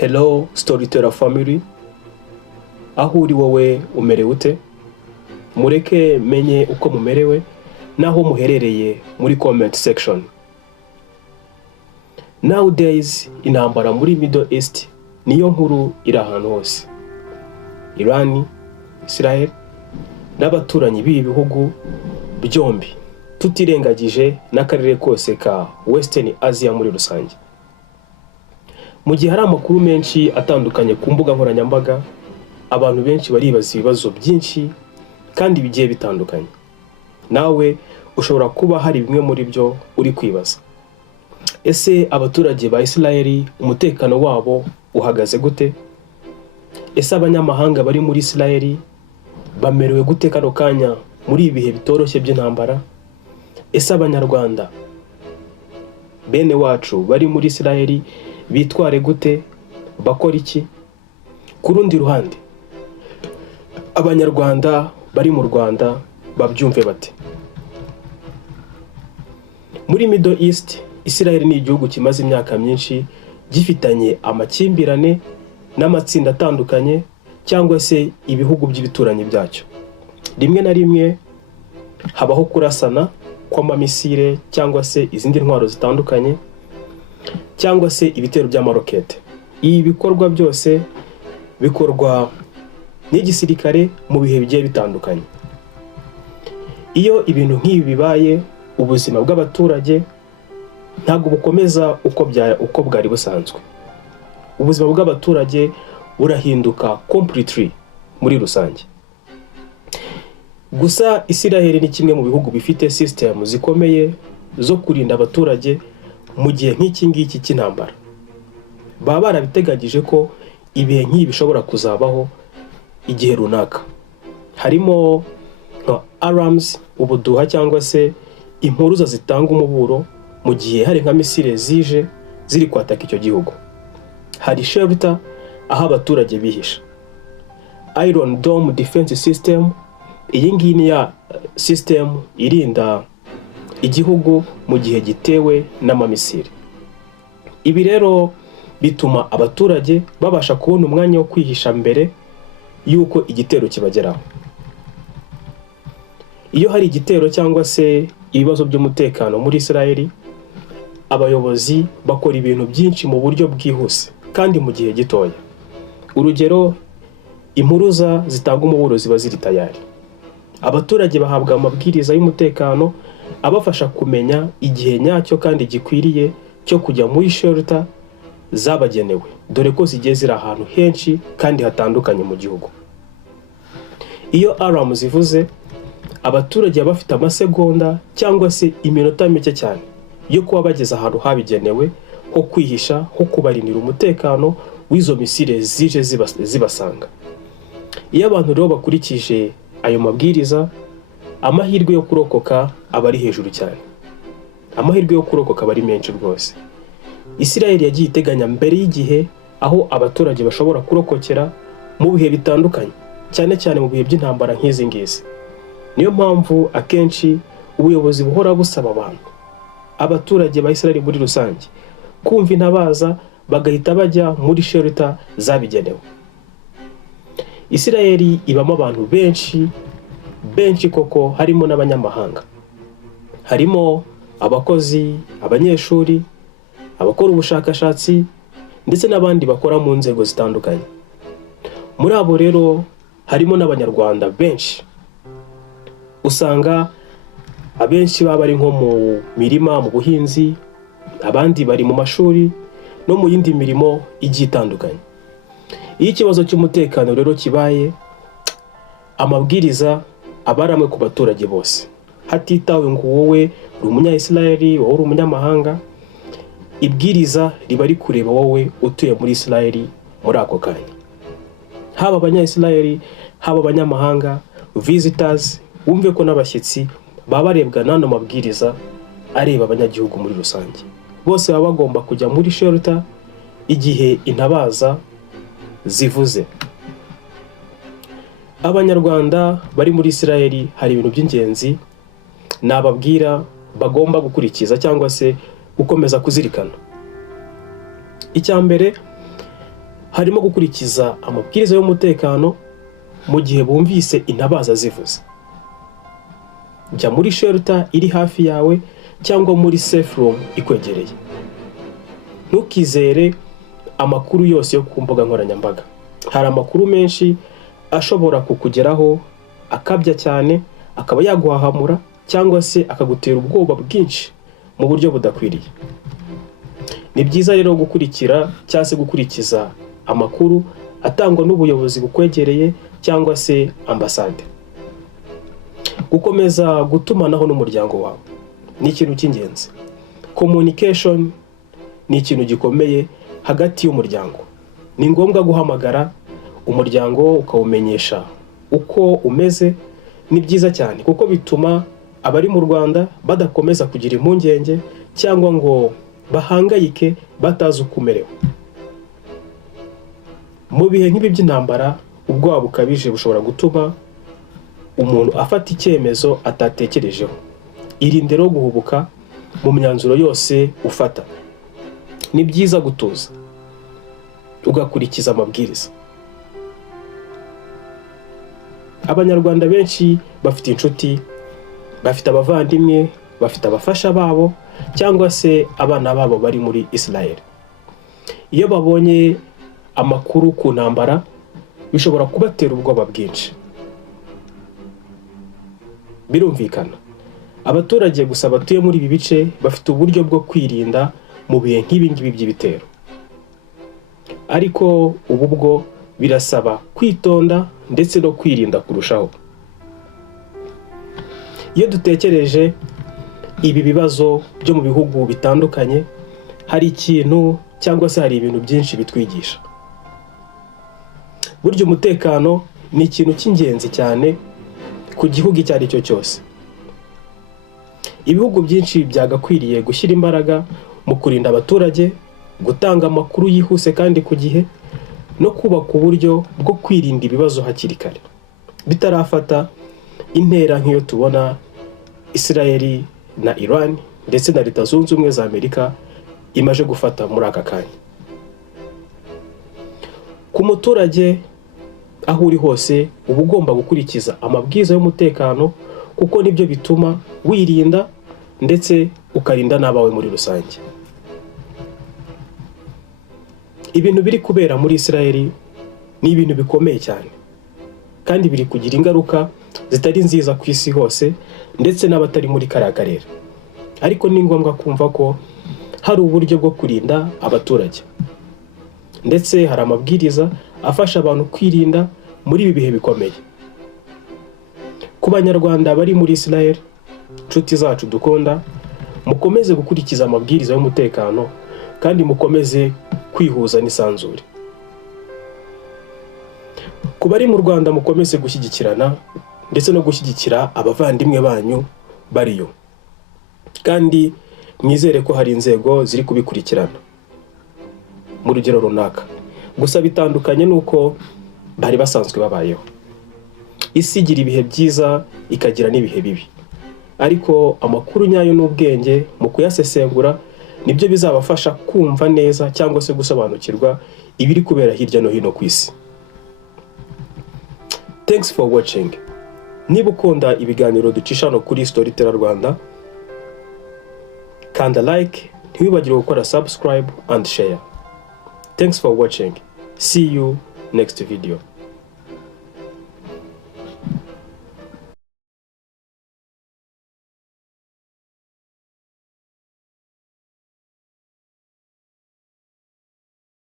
Hello Storyteller Family, aho uri wowe umerewe ute? Mureke menye uko mumerewe naho muherereye muri comment section. Nowadays intambara muri Middle East niyo nkuru iri ahantu hose. Iran, Israel n'abaturanyi b'ibi bihugu byombi, tutirengagije n'akarere kose ka Western Asia muri rusange. Mu gihe hari amakuru menshi atandukanye ku mbuga nkoranyambaga, abantu benshi baribaza ibibazo byinshi kandi bigiye bitandukanye. Nawe ushobora kuba hari bimwe muri byo uri kwibaza. Ese abaturage ba Israel umutekano wabo uhagaze gute? Ese abanyamahanga bari muri Israel bamerewe gute kano kanya muri ibihe bitoroshye by'intambara? Ese abanyarwanda bene wacu bari muri Israel bitware gute, bakora iki? Ku rundi ruhande, abanyarwanda bari mu Rwanda babyumve bate? Muri Middle East, Israel ni igihugu kimaze imyaka myinshi gifitanye amakimbirane n'amatsinda atandukanye cyangwa se ibihugu by'ibituranyi byacyo. Rimwe na rimwe habaho kurasana kw'amamisire cyangwa se izindi ntwaro zitandukanye cyangwa se ibitero by'amarokete. Ibi bikorwa byose bikorwa n'igisirikare mu bihe bigiye bitandukanye. Iyo ibintu nk'ibi bibaye, ubuzima bw'abaturage ntabwo bukomeza uko bwari busanzwe. Ubuzima bw'abaturage burahinduka completely muri rusange. Gusa Israel ni kimwe mu bihugu bifite system zikomeye zo kurinda abaturage mu gihe nk'iki ngiki cy'intambara. Baba barabiteganyije ko ibihe nk'ibi bishobora kuzabaho igihe runaka. Harimo alarms, ubuduha cyangwa se impuruza zitanga umuburo mu gihe hari nka misile zije ziri kwataka icyo gihugu. Hari shelter aho abaturage bihisha. Iron Dome Defense System, iyi ngiyi ni ya system irinda igihugu mu gihe gitewe n'amamisire. Ibi rero bituma abaturage babasha kubona umwanya wo kwihisha mbere yuko igitero kibageraho. Iyo hari igitero cyangwa se ibibazo by'umutekano muri Israel, abayobozi bakora ibintu byinshi mu buryo bwihuse kandi mu gihe gitoya. Urugero, impuruza zitanga umuburo ziba ziri tayari. Abaturage bahabwa amabwiriza y'umutekano abafasha kumenya igihe nyacyo kandi gikwiriye cyo kujya muri shelter zabagenewe, dore ko zigiye ziri ahantu henshi kandi hatandukanye mu gihugu. Iyo alarm zivuze, abaturage bafite amasegonda cyangwa se iminota mike cyane yo kuba bageze ahantu habigenewe ho kwihisha, ho kubarindira umutekano w'izo misile zije zibasanga. Iyo abantu rero bakurikije ayo mabwiriza, amahirwe yo kurokoka aba ari hejuru cyane. Amahirwe yo kurokoka aba ari menshi rwose. Israel yagiye iteganya mbere y'igihe aho abaturage bashobora kurokokera mu bihe bitandukanye, cyane cyane mu bihe by'intambara nk'izi ngizi. Niyo mpamvu akenshi ubuyobozi buhora busaba abaturage ba Israel muri rusange kumva intabaza bagahita bajya muri shelter zabigenewe. Israel ibamo abantu benshi koko, harimo n'abanyamahanga. Harimo abakozi, abanyeshuri, abakora ubushakashatsi ndetse n'abandi bakora mu nzego zitandukanye. Muri abo rero harimo n'abanyarwanda benshi. Usanga abenshi baba bari nko mu mirima, mu buhinzi, abandi bari mu mashuri no mu yindi mirimo igiye itandukanye. Iyo ikibazo cy'umutekano rero kibaye, amabwiriza aba ari amwe ku baturage bose, hatitawe ngo wowe uri umunya-Israel, wowe uri umunyamahanga. Ibwiriza riba ari kureba wowe utuye muri Israel muri ako kanya. Haba abanya-Israel, haba abanyamahanga, visitors, wumve ko n'abashyitsi baba barebwa n'ano mabwiriza areba abanyagihugu muri rusange. Bose baba bagomba kujya muri shelter igihe intabaza zivuze. Abanyarwanda bari muri Israel hari ibintu by'ingenzi nababwira bagomba gukurikiza cyangwa se gukomeza kuzirikana. Icya mbere harimo gukurikiza amabwiriza y'umutekano mu gihe bumvise intabaza zivuze. Jya muri shelter iri hafi yawe cyangwa muri safe room ikwegereye. Ntukizere amakuru yose yo ku mbuga nkoranyambaga. Hari amakuru menshi ashobora kukugeraho akabya cyane, akaba yaguhahamura cyangwa se akagutera ubwoba bwinshi mu buryo budakwiriye. Ni byiza rero gukurikira cyangwa se gukurikiza amakuru atangwa n'ubuyobozi bukwegereye cyangwa se ambasade. Gukomeza gutumanaho n'umuryango wawe ni ikintu cy'ingenzi. Communication ni ikintu gikomeye hagati y'umuryango. Ni ngombwa guhamagara umuryango ukawumenyesha uko umeze. Ni byiza cyane kuko bituma abari mu Rwanda badakomeza kugira impungenge cyangwa ngo bahangayike batazi uko umerewe. Mu bihe nk'ibi by'intambara, ubwoba bukabije bushobora gutuma umuntu afata icyemezo atatekerejeho. Irinde rero guhubuka mu myanzuro yose ufata. Ni byiza gutuza ugakurikiza amabwiriza. Abanyarwanda benshi bafite inshuti, bafite abavandimwe, bafite abafasha babo cyangwa se abana babo bari muri Israel. Iyo babonye amakuru ku ntambara, bishobora kubatera ubwoba bwinshi. Birumvikana, abaturage gusa batuye muri ibi bice bafite uburyo bwo kwirinda mu bihe nk'ibi ngibi by'ibitero. Ariko ubu bwo birasaba kwitonda ndetse no kwirinda kurushaho. Iyo dutekereje ibi bibazo byo mu bihugu bitandukanye, hari ikintu cyangwa se hari ibintu byinshi bitwigisha. Burya umutekano ni ikintu cy'ingenzi cyane ku gihugu icyo ari cyo cyose. Ibihugu byinshi byagakwiriye gushyira imbaraga mu kurinda abaturage, gutanga amakuru yihuse kandi ku gihe, no kubaka uburyo bwo kwirinda ibibazo hakiri kare, bitarafata intera nk'iyo tubona Israel na Iran ndetse na Leta Zunze Ubumwe za Amerika imaje gufata muri aka kanya. Ku muturage aho uri hose uba ugomba gukurikiza amabwiriza y'umutekano kuko nibyo bituma wirinda ndetse ukarinda n'abawe muri rusange. Ibintu biri kubera muri Israel ni ibintu bikomeye cyane kandi biri kugira ingaruka zitari nziza ku isi hose ndetse n'abatari muri kariya karere. Ariko ni ngombwa kumva ko hari uburyo bwo kurinda abaturage ndetse hari amabwiriza afasha abantu kwirinda muri ibi bihe bikomeye. Ku Banyarwanda bari muri Israel, inshuti zacu dukunda, mukomeze gukurikiza amabwiriza y'umutekano kandi mukomeze kwihuza n'isanzure. Ku bari mu Rwanda mukomeze gushyigikirana ndetse no gushyigikira abavandimwe banyu bariyo, kandi mwizere ko hari inzego ziri kubikurikirana mu rugero runaka. Gusa bitandukanye nuko bari basanzwe babayeho. Isi igira ibihe byiza ikagira n'ibihe bibi, ariko amakuru nyayo n'ubwenge mu kuyasesengura nibyo bizabafasha kumva neza cyangwa se gusobanukirwa ibiri kubera hirya no hino ku isi. Thanks for watching. Niba ukunda ibiganiro ducisha hano kuri Storyteller Rwanda, kanda like, ntiwibagirwe gukora subscribe and share. Thanks for watching. See you next video.